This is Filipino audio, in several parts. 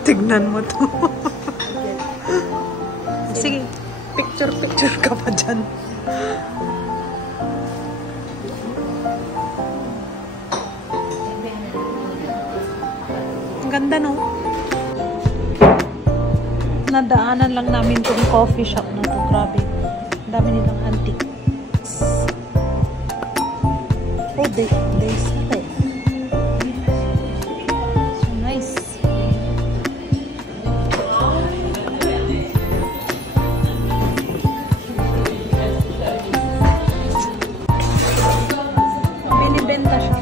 Tignan mo to. Sige, picture ka pa dyan. Ang ganda, no? Nadaanan lang namin itong coffee shop na to. Grabe. Ang dami nilang antique. Oh, they sell it. So nice. Binibenta siya.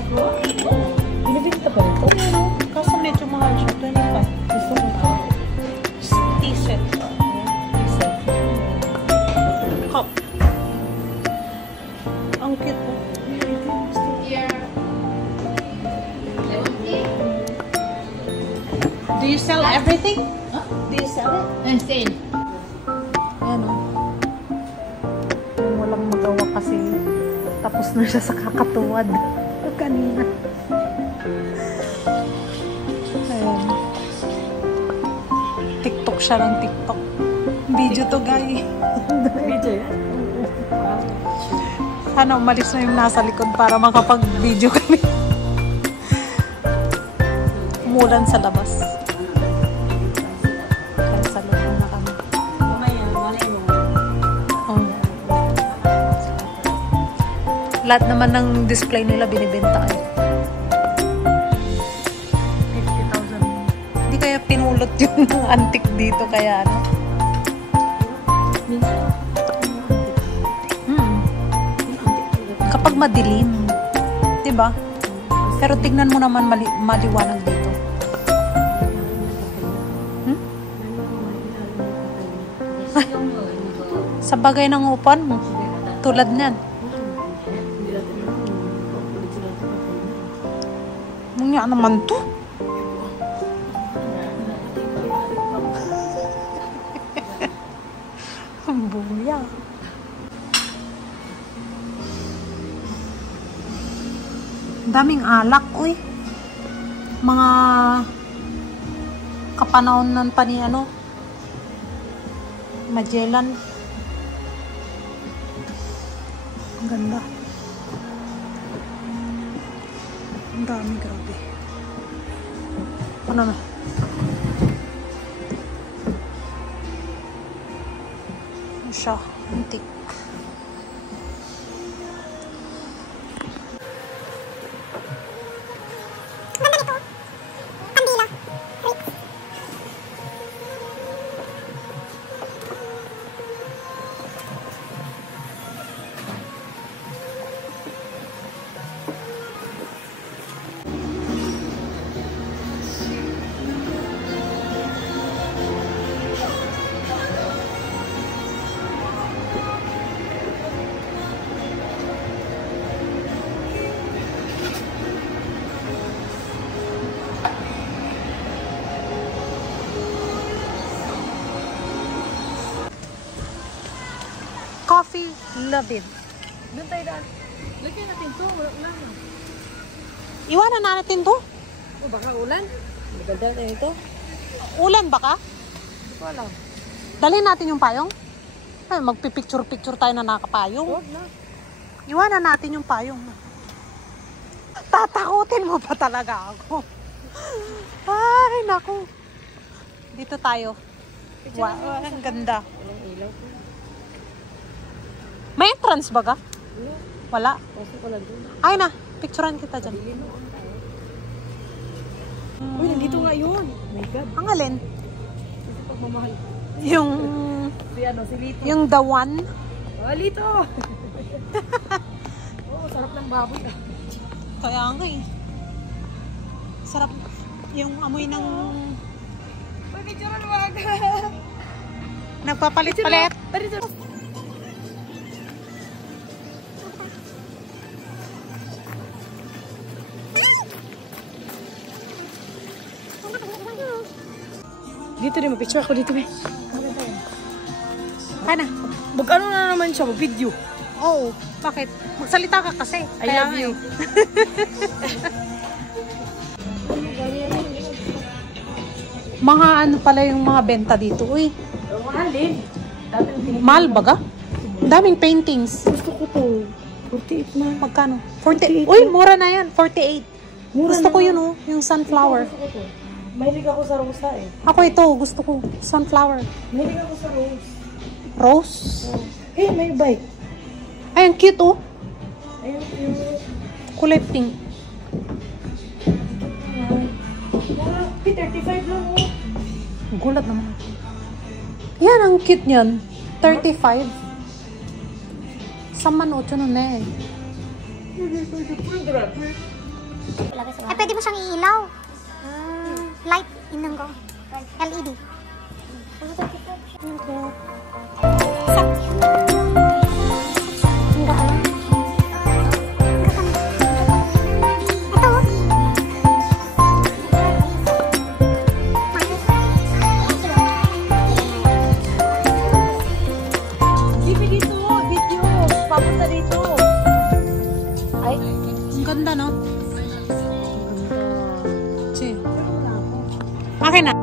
Binibenta ba ito? Kaso medyo mahal siya. 25. T-set. Cup. Ang cute po. Do you sell everything? Huh? Do you sell it? Sale. Ayan o. Walang magawa kasi tapos na siya sa kakatuwad. Kanina. Ayan. TikTok siya ng TikTok. Video to, guys. Video yan? Sana umalis na yung nasa likod para makapag-video kami. Umulan sa labas. Kaya sa loob na kami. Mamaya, malay mo. Oh. Lahat naman ng display nila binibenta eh. 50,000. Hindi kaya pinulot yung antique dito kaya ano? Kapag madilim, 'di ba? Pero tignan mo naman maliwanag dito. Sa bagay ng upan mo, tulad niyan. Mungya naman to. Ang buya. Daming alak, uy. Mga kapanahonan pa ni ano, Magellan. Ang ganda. Ang dami, grabe. Ano na? Ano siya? Antique. Coffee, love it. Doon tayo daan. Lagyan natin to. Wala lang. Iwanan na natin to. O baka ulan. Maganda tayo ito. Ulan baka? Hindi ko alam. Dalhin natin yung payong. Ay, magpipicture-picture tayo na nakapayong. Huwag na. Iwanan natin yung payong. Tatakutin mo pa talaga ako. Ay, naku. Dito tayo. Wow, ang ganda. Walang ilaw. May entrance ba ka? Wala. Pasok ko lang doon. Ay na, picturean kita dyan. Uy, nandito nga yun. Oh my God. Ang alin? Kasi pagmamahal. Yung... Si ano, si Lito. Yung the one? Oh, Lito! Oo, sarap ng baboy. Kaya nga eh. Sarap yung amoy ng... Uy, picturean wag! Nagpapalit-palit. Dito rin, mag-picture ako dito, eh. Kana? Mag-ano na naman siya, mag-video. Oo. Bakit? Magsalita ka kasi. I love you. Mga ano pala yung mga benta dito. Uy, Mahalin. Dati yung tinitira. mahal baga? Daming paintings. Gusto ko to. 48 na. Magkano? 40. Uy, mura na yan. 48. Mura Gusto na ko nga. yun oh, yung sunflower. Gusto ko to. Mahilig ako sa rosa eh. Ako ito, gusto ko. Sunflower. Mahilig ako sa rose. Rose. Eh, may bike. Ay, ang cute oh. Ayun yung... Kulay pink. Wala, 35 lang oh. Gulat naman. Yan, ang cute niyan. 35. Saman 8 nun eh. Eh, pwede mo siyang iilaw. Light, inang ko. LED. Set. Ang gaan. Ito. Bibi dito, video. Papunta dito. Ay, Ang ganda, no? Che. Akin na.